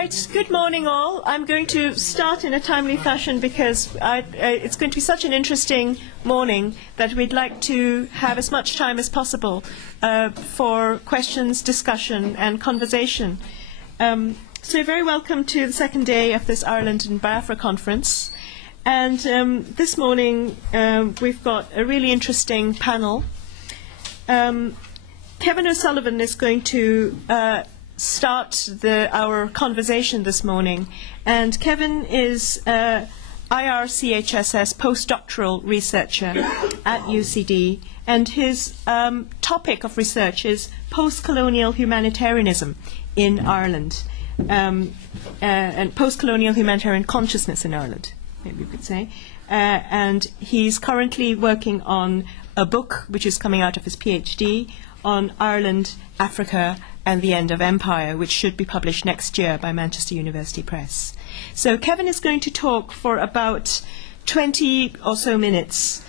Right, good morning all. I'm going to start in a timely fashion because it's going to be such an interesting morning that we'd like to have as much time as possible for questions, discussion and conversation. So you're very welcome to the second day of this Ireland and Biafra conference. And this morning we've got a really interesting panel. Kevin O'Sullivan is going to start our conversation this morning, and Kevin is IRCHSS postdoctoral researcher at UCD, and his topic of research is post-colonial humanitarianism in Ireland, and post-colonial humanitarian consciousness in Ireland, maybe you could say. And he's currently working on a book which is coming out of his PhD on Ireland, Africa, and the End of Empire, which should be published next year by Manchester University Press. So Kevin is going to talk for about 20 or so minutes,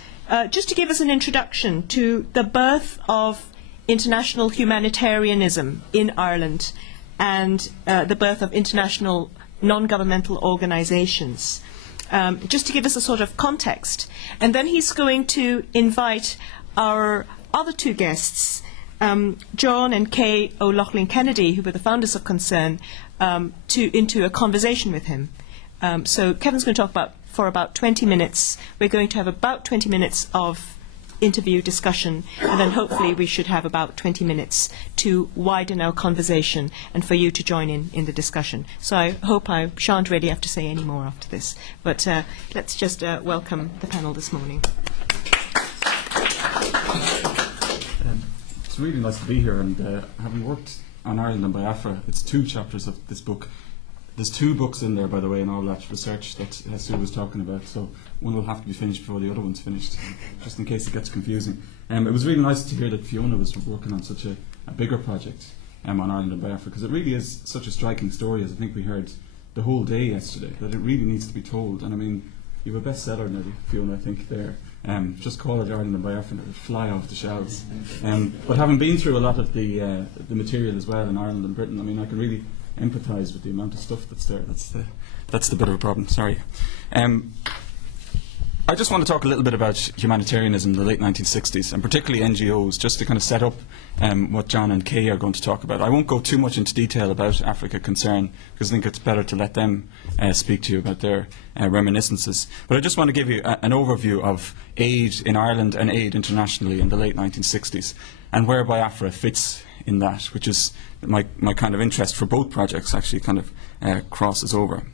just to give us an introduction to the birth of international humanitarianism in Ireland and the birth of international non-governmental organizations, just to give us a sort of context. And then he's going to invite our other two guests, John and Kay O'Loughlin Kennedy, who were the founders of Concern, into a conversation with him. So Kevin's going to talk for about 20 minutes. We're going to have about 20 minutes of interview discussion, and then hopefully we should have about 20 minutes to widen our conversation and for you to join in the discussion. So I hope I shan't really have to say any more after this. But let's just welcome the panel this morning. It's really nice to be here, and having worked on Ireland and Biafra, it's 2 chapters of this book. There's 2 books in there, by the way, in all that research that Sue was talking about, so one will have to be finished before the other one's finished, just in case it gets confusing. It was really nice to hear that Fiona was working on such a bigger project on Ireland and Biafra, because it really is such a striking story, as I think we heard the whole day yesterday, that it really needs to be told. And I mean, you have a bestseller nearly, Fiona, I think, there. Just call it Ireland and Biafra and it would fly off the shelves. But having been through a lot of the material as well in Ireland and Britain, I mean, I can really empathise with the amount of stuff that's there. That's the bit of a problem, sorry. I just want to talk a little bit about humanitarianism in the late 1960s, and particularly NGOs, just to kind of set up what John and Kay are going to talk about. I won't go too much into detail about Africa Concern, because I think it's better to let them speak to you about their reminiscences. But I just want to give you an overview of aid in Ireland and aid internationally in the late 1960s, and where Biafra fits in that, which is my kind of interest for both projects actually kind of crosses over.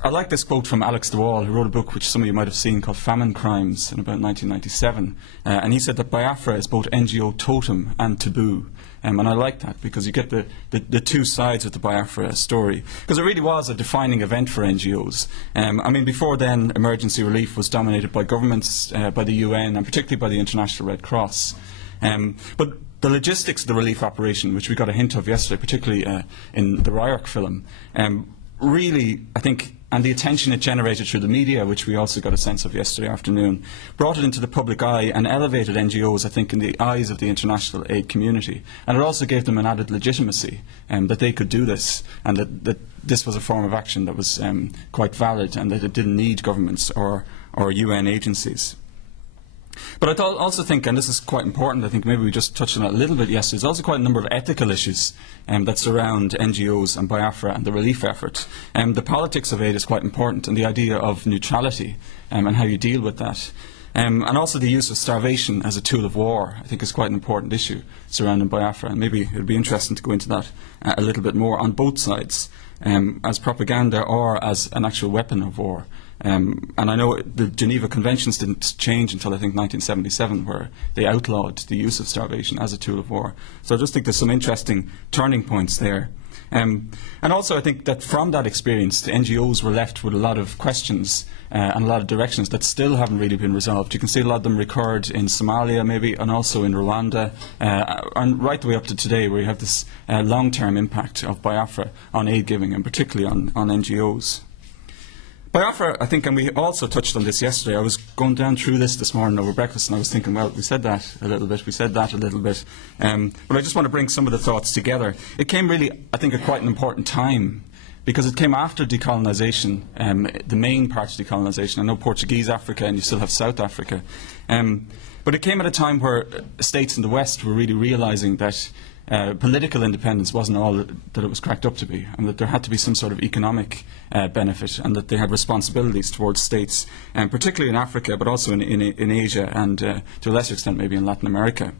I like this quote from Alex de Waal, who wrote a book which some of you might have seen called Famine Crimes in about 1997. And he said that Biafra is both NGO totem and taboo. And I like that because you get the 2 sides of the Biafra story. Because it really was a defining event for NGOs. I mean, before then, emergency relief was dominated by governments, by the UN, and particularly by the International Red Cross. But the logistics of the relief operation, which we got a hint of yesterday, particularly in the Ryark film, really, I think, and the attention it generated through the media, which we also got a sense of yesterday afternoon, brought it into the public eye and elevated NGOs, I think, in the eyes of the international aid community. And it also gave them an added legitimacy that they could do this, and that this was a form of action that was quite valid, and that it didn't need governments or UN agencies. But I also think, and this is quite important, I think maybe we just touched on it a little bit yesterday, there's also quite a number of ethical issues that surround NGOs and Biafra and the relief effort. The politics of aid is quite important, and the idea of neutrality and how you deal with that. And also the use of starvation as a tool of war, I think, is quite an important issue surrounding Biafra. And maybe it would be interesting to go into that a little bit more on both sides, as propaganda or as an actual weapon of war. And I know the Geneva Conventions didn't change until, I think, 1977, where they outlawed the use of starvation as a tool of war. So I just think there's some interesting turning points there. And also I think that from that experience, the NGOs were left with a lot of questions and a lot of directions that still haven't really been resolved. You can see a lot of them recurred in Somalia, maybe, and also in Rwanda, and right the way up to today, where you have this long-term impact of Biafra on aid giving, and particularly on NGOs. Biafra, I think, and we also touched on this yesterday. I was going down through this morning over breakfast, and I was thinking, well, we said that a little bit, we said that a little bit. But I just want to bring some of the thoughts together. It came really, I think, at quite an important time, because it came after decolonisation, the main part of decolonisation. I know Portuguese Africa, and you still have South Africa. But it came at a time where states in the West were really realising that political independence wasn't all that it was cracked up to be, and that there had to be some sort of economic benefit, and that they had responsibilities towards states, particularly in Africa, but also in Asia, and to a lesser extent maybe in Latin America.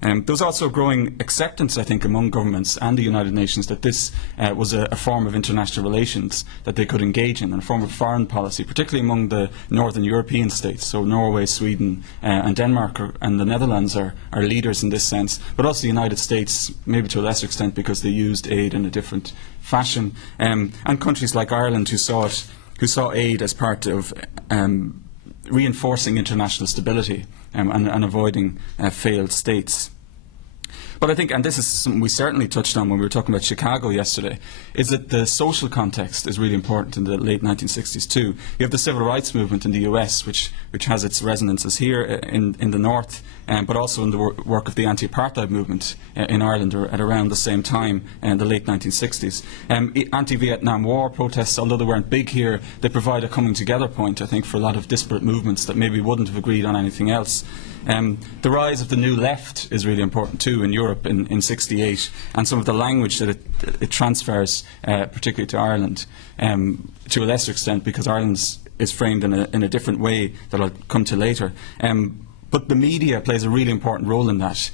There was also growing acceptance, I think, among governments and the United Nations that this was a form of international relations that they could engage in, and a form of foreign policy, particularly among the northern European states. So Norway, Sweden and Denmark and the Netherlands are leaders in this sense, but also the United States, maybe to a lesser extent because they used aid in a different fashion, and countries like Ireland who saw aid as part of reinforcing international stability and avoiding failed states. But I think, and this is something we certainly touched on when we were talking about Chicago yesterday, is that the social context is really important in the late 1960s too. You have the civil rights movement in the US, which has its resonances here in the north, but also in the work of the anti-apartheid movement in Ireland at around the same time in the late 1960s. Anti-Vietnam War protests, although they weren't big here, they provide a coming together point, I think, for a lot of disparate movements that maybe wouldn't have agreed on anything else. The rise of the New Left is really important too in Europe in '68, and some of the language that it transfers, particularly to Ireland, to a lesser extent, because Ireland is framed in a different way that I'll come to later. But the media plays a really important role in that.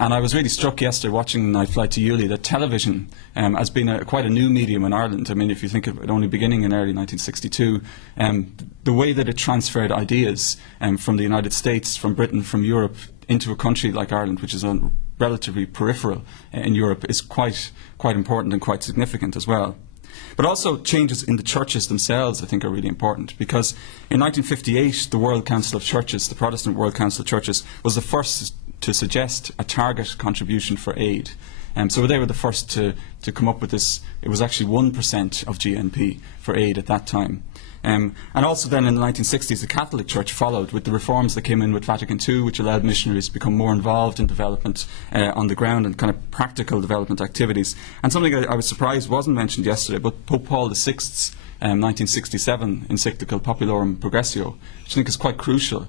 And I was really struck yesterday watching I Fly to Uli that television has been quite a new medium in Ireland. I mean, if you think of it only beginning in early 1962, the way that it transferred ideas from the United States, from Britain, from Europe into a country like Ireland, which is relatively peripheral in Europe, is quite important and quite significant as well. But also changes in the churches themselves, I think, are really important, because in 1958 the World Council of Churches, the Protestant World Council of Churches, was the first to suggest a target contribution for aid. So they were the first to come up with this. It was actually 1% of GNP for aid at that time. And also then in the 1960s, the Catholic Church followed with the reforms that came in with Vatican II, which allowed missionaries to become more involved in development on the ground and kind of practical development activities. And something I was surprised wasn't mentioned yesterday, but Pope Paul VI's 1967 encyclical Populorum Progressio, which I think is quite crucial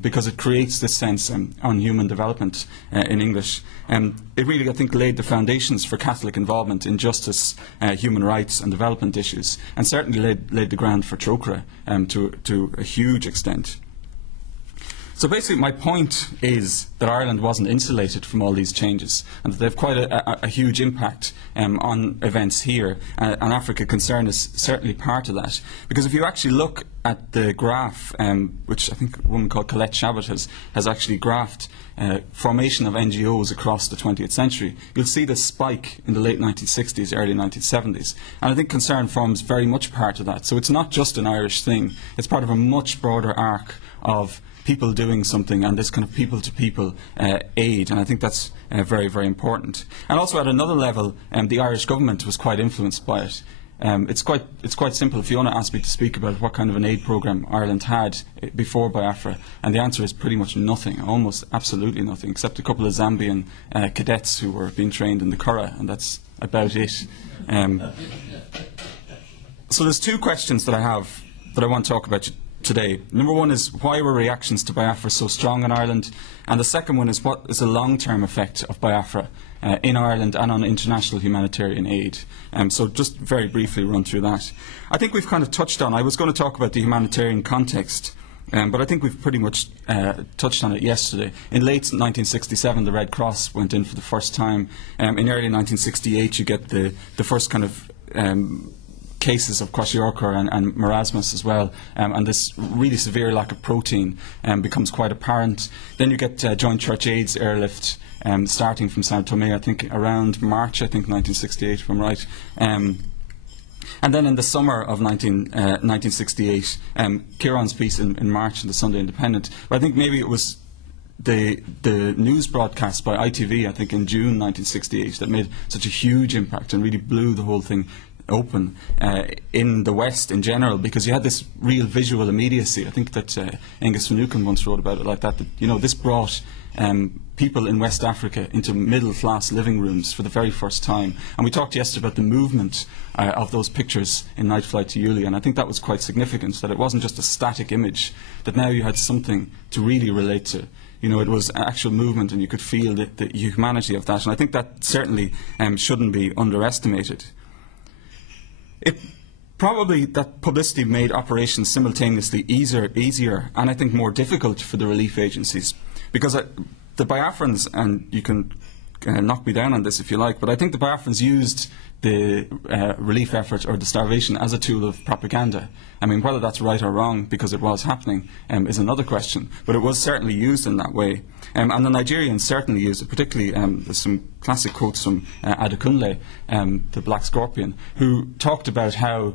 because it creates this sense on human development in English. It really, I think, laid the foundations for Catholic involvement in justice, human rights and development issues, and certainly laid the ground for Trócaire to a huge extent. So basically my point is that Ireland wasn't insulated from all these changes, and that they have quite a huge impact on events here, and Africa Concern is certainly part of that. Because if you actually look at the graph, which I think a woman called Colette Chabot has actually graphed formation of NGOs across the 20th century, you'll see this spike in the late 1960s, early 1970s. And I think Concern forms very much part of that. So it's not just an Irish thing, it's part of a much broader arc of people doing something and this kind of people-to-people aid, and I think that's very, very important. And also at another level, the Irish government was quite influenced by it. It's quite simple. If you want to ask me to speak about what kind of an aid programme Ireland had before Biafra, and the answer is pretty much nothing, almost absolutely nothing, except a couple of Zambian cadets who were being trained in the Curragh, and that's about it. So there's two questions that I have that I want to talk about today. Number one is, why were reactions to Biafra so strong in Ireland? And the second one is, what is the long-term effect of Biafra in Ireland and on international humanitarian aid? So just very briefly run through that. I think we've kind of touched on, I was going to talk about the humanitarian context, but I think we've pretty much touched on it yesterday. In late 1967, the Red Cross went in for the first time. In early 1968, you get the first kind of cases of kwashiorkor and marasmus as well, and this really severe lack of protein becomes quite apparent. Then you get Joint Church Aid's airlift starting from Sao Tome, I think around March, 1968, if I'm right. And then in the summer of 1968, Kieran's piece in March in the Sunday Independent, but I think maybe it was the news broadcast by ITV, I think in June 1968, that made such a huge impact and really blew the whole thing open in the West in general, because you had this real visual immediacy. I think that Angus Finucane once wrote about it like that, this brought people in West Africa into middle-class living rooms for the very first time. And we talked yesterday about the movement of those pictures in Night Flight to Uli, and I think that was quite significant, that it wasn't just a static image, that now you had something to really relate to. It was actual movement, and you could feel the humanity of that. And I think that certainly shouldn't be underestimated. Probably that publicity made operations simultaneously easier and I think more difficult for the relief agencies, because the Biafrans, and you can knock me down on this if you like, but I think the Biafrans used the relief effort or the starvation as a tool of propaganda. I mean, whether that's right or wrong, because it was happening, is another question, but it was certainly used in that way. And the Nigerians certainly used it, particularly there's some classic quotes from Adekunle, the Black Scorpion, who talked about how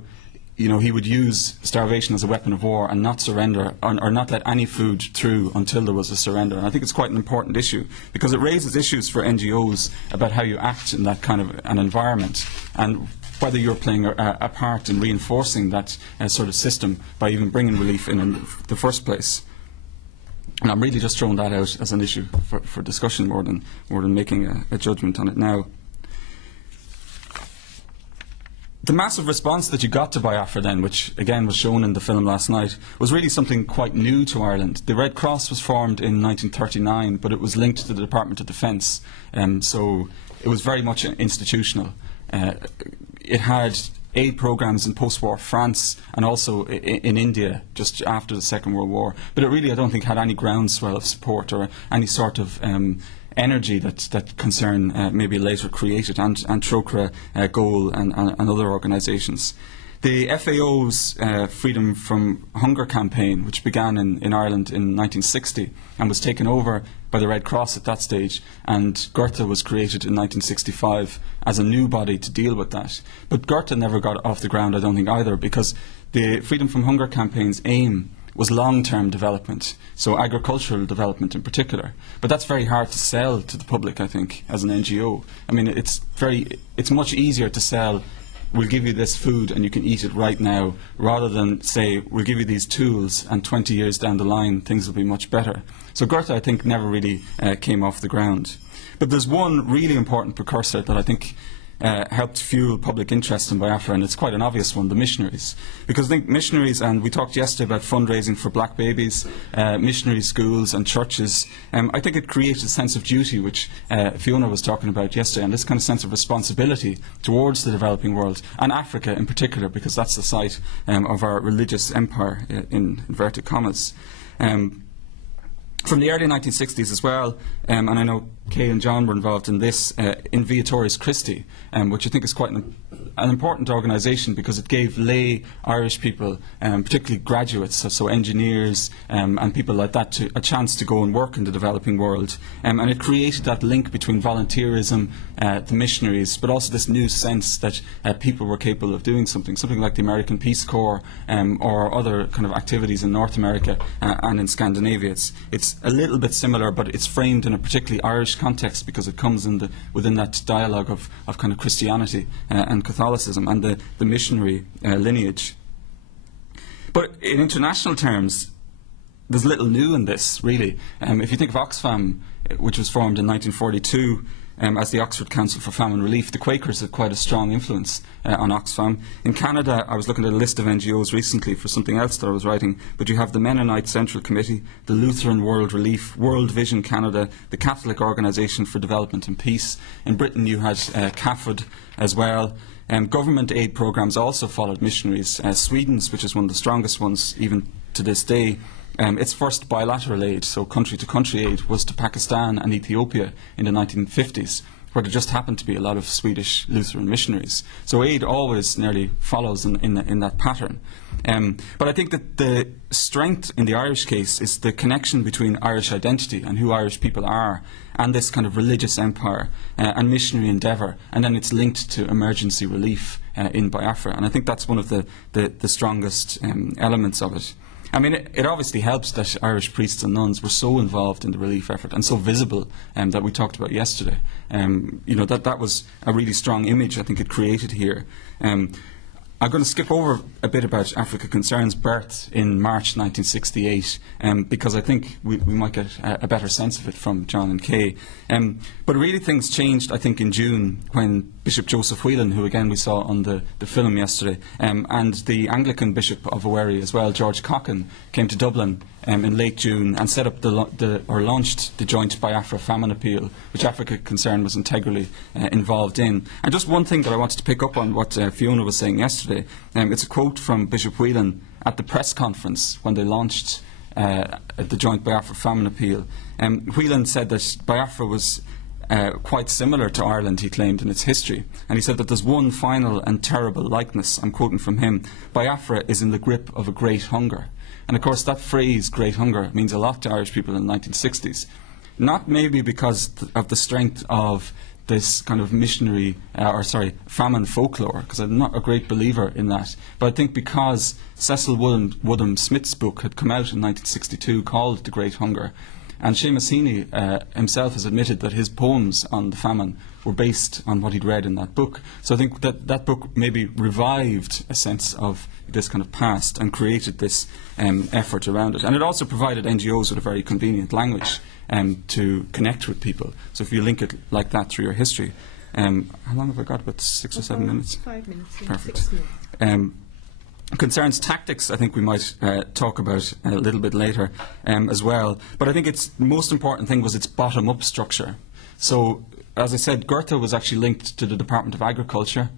he would use starvation as a weapon of war and not surrender, or not let any food through until there was a surrender. And I think it's quite an important issue, because it raises issues for NGOs about how you act in that kind of an environment, and whether you're playing a part in reinforcing that sort of system by even bringing relief in the first place. And I'm really just throwing that out as an issue for discussion more than making a judgment on it now. The massive response that you got to Biafra then, which again was shown in the film last night, was really something quite new to Ireland. The Red Cross was formed in 1939, but it was linked to the Department of Defence, so it was very much institutional. It had aid programmes in post-war France and also in India just after the Second World War, but it really, I don't think, had any groundswell of support or any sort of energy that Concern maybe later created, and Trócaire, Goal and other organisations. The FAO's Freedom from Hunger campaign, which began in Ireland in 1960 and was taken over by the Red Cross at that stage, and Goethe was created in 1965 as a new body to deal with that. But Goethe never got off the ground, I don't think, either, because the Freedom from Hunger campaign's aim was long-term development, so agricultural development in particular. But that's very hard to sell to the public, I think, as an NGO. I mean, it's much easier to sell, we'll give you this food and you can eat it right now, rather than say, we'll give you these tools and 20 years down the line things will be much better. So Goethe, I think, never really came off the ground. But there's one really important precursor that I think helped fuel public interest in Biafra, and it's quite an obvious one: the missionaries. Because I think missionaries, and we talked yesterday about fundraising for black babies, missionary schools and churches, I think it created a sense of duty, which Fiona was talking about yesterday, and this kind of sense of responsibility towards the developing world, and Africa in particular, because that's the site of our religious empire, in inverted commas. From the early 1960s as well, and I know Kay and John were involved in this, in Viatoris Christi, which I think is quite an important organisation, because it gave lay Irish people, particularly graduates, so engineers and people like that, a chance to go and work in the developing world. And it created that link between volunteerism, the missionaries, but also this new sense that people were capable of doing something like the American Peace Corps or other kind of activities in North America and in Scandinavia. It's a little bit similar, but it's framed in a particularly Irish context, because it comes within that dialogue of kind of Christianity and Catholicism and the missionary lineage. But in international terms, there's little new in this, really. If you think of Oxfam, which was formed in 1942 as the Oxford Council for Famine Relief, the Quakers had quite a strong influence on Oxfam. In Canada, I was looking at a list of NGOs recently for something else that I was writing, but you have the Mennonite Central Committee, the Lutheran World Relief, World Vision Canada, the Catholic Organisation for Development and Peace. In Britain, you had CAFOD as well. Government aid programmes also followed missionaries. Sweden's, which is one of the strongest ones even to this day, its first bilateral aid, so country-to-country aid, was to Pakistan and Ethiopia in the 1950s, where there just happened to be a lot of Swedish Lutheran missionaries. So aid always nearly follows in that pattern. But I think that the strength in the Irish case is the connection between Irish identity and who Irish people are, and this kind of religious empire and missionary endeavour, and then it's linked to emergency relief in Biafra. And I think that's one of the strongest elements of it. I mean, it obviously helps that Irish priests and nuns were so involved in the relief effort and so visible that we talked about yesterday. That was a really strong image I think it created here. I'm going to skip over a bit about Africa Concern's birth in March 1968 because I think we might get a better sense of it from John and Kay. But really things changed, I think, in June when Bishop Joseph Whelan, who again we saw on the film yesterday, and the Anglican Bishop of Oweri as well, George Cocken, came to Dublin in late June and set up or launched the joint Biafra famine appeal, which Africa Concern was integrally involved in. And just one thing that I wanted to pick up on what Fiona was saying yesterday, it's a quote from Bishop Whelan at the press conference when they launched the joint Biafra famine appeal. Whelan said that Biafra was quite similar to Ireland, he claimed, in its history. And he said that there's one final and terrible likeness. I'm quoting from him: Biafra is in the grip of a great hunger. And of course that phrase, great hunger, means a lot to Irish people in the 1960s. Not maybe because of the strength of this kind of missionary, famine folklore, because I'm not a great believer in that. But I think because Cecil Woodham Smith's book had come out in 1962 called The Great Hunger, and Seamus Heaney himself has admitted that his poems on the famine were based on what he'd read in that book. So I think that book maybe revived a sense of this kind of past and created this effort around it. And it also provided NGOs with a very convenient language to connect with people. So if you link it like that through your history. How long have I got? About 6 or 7 minutes? 5 minutes. Perfect. 6 minutes. Concerns tactics, I think we might talk about a little bit later as well. But I think the most important thing was its bottom-up structure. So, as I said, Goethe was actually linked to the Department of Agriculture.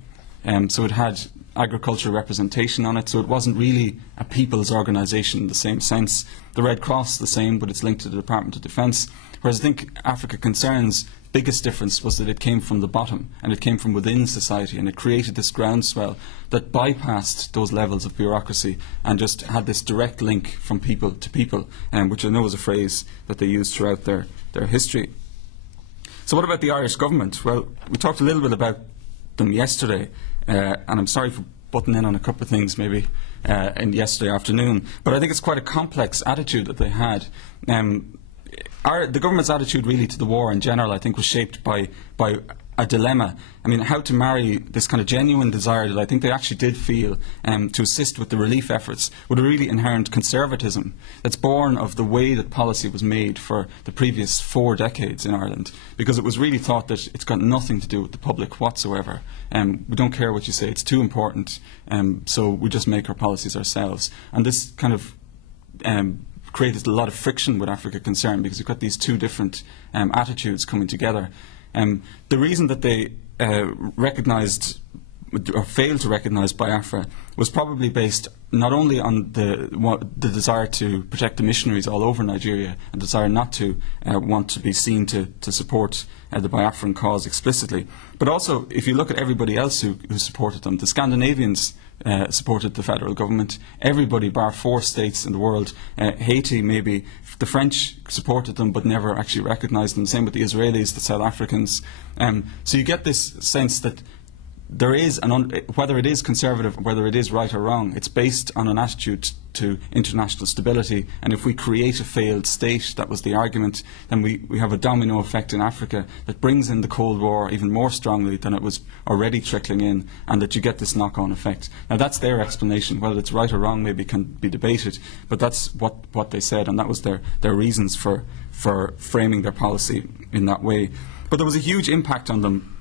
So it had agriculture representation on it. So it wasn't really a people's organisation in the same sense. The Red Cross, the same, but it's linked to the Department of Defence. Whereas I think Africa Concern's biggest difference was that it came from the bottom and it came from within society, and it created this groundswell that bypassed those levels of bureaucracy and just had this direct link from people to people, which I know is a phrase that they used throughout their history. So what about the Irish government? Well, we talked a little bit about them yesterday, and I'm sorry for butting in on a couple of things maybe in yesterday afternoon, but I think it's quite a complex attitude that they had. The government's attitude really to the war in general, I think, was shaped by a dilemma. I mean, how to marry this kind of genuine desire that I think they actually did feel to assist with the relief efforts with a really inherent conservatism that's born of the way that policy was made for the previous 4 decades in Ireland, because it was really thought that it's got nothing to do with the public whatsoever. We don't care what you say, it's too important, so we just make our policies ourselves. And this kind of created a lot of friction with Africa Concern, because you've got these two different attitudes coming together. The reason that they recognised or failed to recognise Biafra was probably based not only on the desire to protect the missionaries all over Nigeria, and the desire not to want to be seen to support the Biafran cause explicitly, but also if you look at everybody else who supported them. The Scandinavians supported the federal government. Everybody, bar 4 states in the world, Haiti maybe, the French supported them but never actually recognised them. Same with the Israelis, the South Africans. So you get this sense that there is, whether it is conservative or whether it is right or wrong, it's based on an attitude to international stability. And if we create a failed state, that was the argument, then we have a domino effect in Africa that brings in the Cold War even more strongly than it was already trickling in, and that you get this knock-on effect. Now that's their explanation. Whether it's right or wrong maybe can be debated, but that's what they said, and that was their reasons for framing their policy in that way. But there was a huge impact on them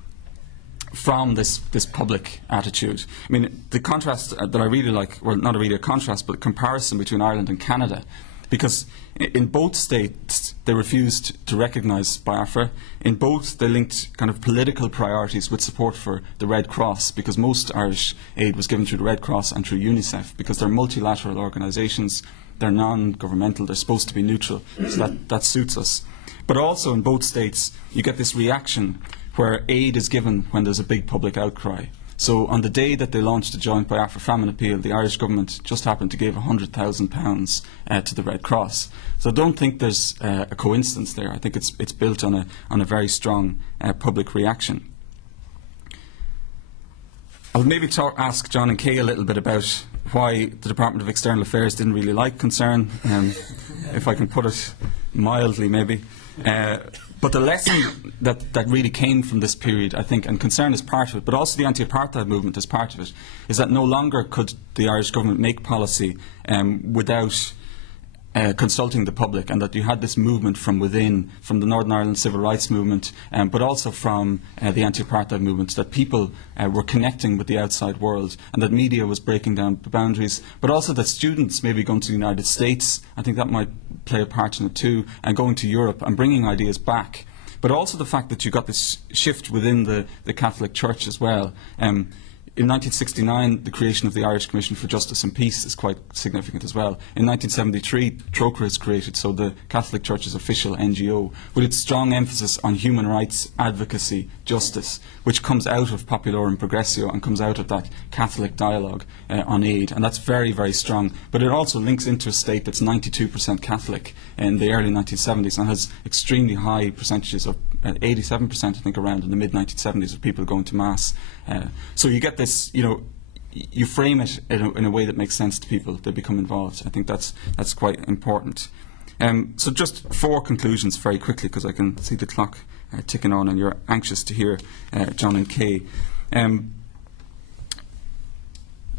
from this public attitude. I mean, the contrast that I really like, well, not really a contrast, but a comparison between Ireland and Canada, because in both states they refused to recognise Biafra. In both they linked kind of political priorities with support for the Red Cross, because most Irish aid was given through the Red Cross and through UNICEF, because they're multilateral organisations, they're non-governmental, they're supposed to be neutral, so that suits us. But also in both states you get this reaction where aid is given when there's a big public outcry. So on the day that they launched the joint Biafra famine appeal, the Irish government just happened to give £100,000 to the Red Cross. So I don't think there's a coincidence there. I think it's built on a very strong public reaction. I'll maybe ask John and Kay a little bit about why the Department of External Affairs didn't really like Concern, if I can put it mildly maybe. But the lesson that really came from this period, I think, and Concern is part of it, but also the anti-apartheid movement is part of it, is that no longer could the Irish government make policy without consulting the public, and that you had this movement from within, from the Northern Ireland civil rights movement, but also from the anti-apartheid movement, that people were connecting with the outside world, and that media was breaking down the boundaries, but also that students maybe going to the United States, I think that might play a part in it too, and going to Europe and bringing ideas back. But also the fact that you got this shift within the Catholic Church as well. In 1969, the creation of the Irish Commission for Justice and Peace is quite significant as well. In 1973, Trócaire is created, so the Catholic Church's official NGO, with its strong emphasis on human rights, advocacy, justice, which comes out of Populorum Progressio and comes out of that Catholic dialogue on aid. And that's very, very strong. But it also links into a state that's 92% Catholic in the early 1970s and has extremely high percentages of 87%, I think, around in the mid-1970s of people going to Mass. So you get this, you frame it in a way that makes sense to people. They become involved. I think that's quite important. So just 4 conclusions very quickly, because I can see the clock ticking on and you're anxious to hear John and Kay.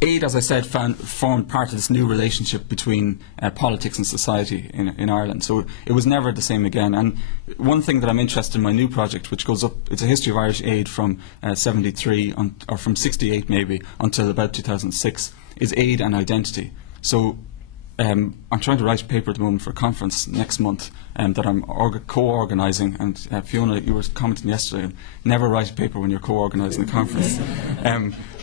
Aid, as I said, formed part of this new relationship between politics and society in Ireland. So it was never the same again. And one thing that I'm interested in my new project, which goes up, it's a history of Irish aid from 73, or from 68 maybe, until about 2006, is aid and identity. So I'm trying to write a paper at the moment for a conference next month that I'm co-organising. And Fiona, you were commenting yesterday, never write a paper when you're co-organising a conference.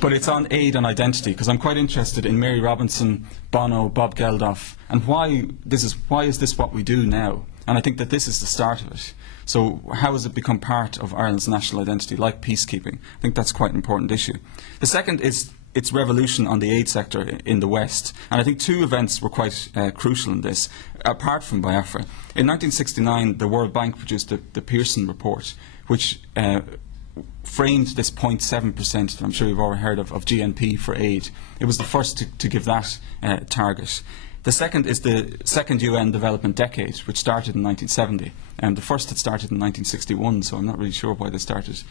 But it's on aid and identity, because I'm quite interested in Mary Robinson, Bono, Bob Geldof, and why is this what we do now? And I think that this is the start of it. So how has it become part of Ireland's national identity, like peacekeeping? I think that's quite an important issue. The second is its revolution on the aid sector in the West. And I think 2 events were quite crucial in this, apart from Biafra. In 1969, the World Bank produced the Pearson Report, which framed this 0.7% that I'm sure you've already heard of GNP for aid. It was the first to give that target. The second is the second UN Development Decade, which started in 1970. The first had started in 1961, so I'm not really sure why they started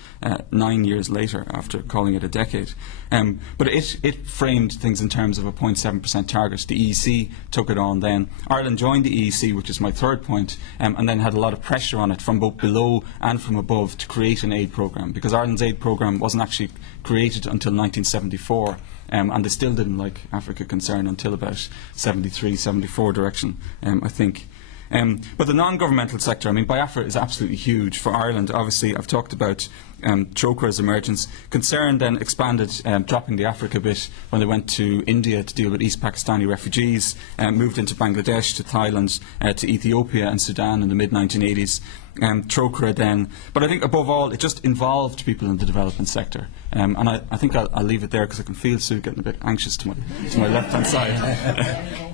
9 years later after calling it a decade. But it framed things in terms of a 0.7% target. The EEC took it on then. Ireland joined the EEC, which is my third point, and then had a lot of pressure on it from both below and from above to create an aid programme, because Ireland's aid programme wasn't actually created until 1974. And they still didn't like Africa Concern until about 73, 74 direction, I think. But the non-governmental sector, I mean, Biafra is absolutely huge for Ireland. Obviously, I've talked about Trócaire's emergence. Concern then expanded, dropping the Africa bit when they went to India to deal with East Pakistani refugees, moved into Bangladesh, to Thailand, to Ethiopia and Sudan in the mid-1980s. Trócaire then, but I think above all it just involved people in the development sector, and I think I'll leave it there because I can feel Sue getting a bit anxious to my left hand side.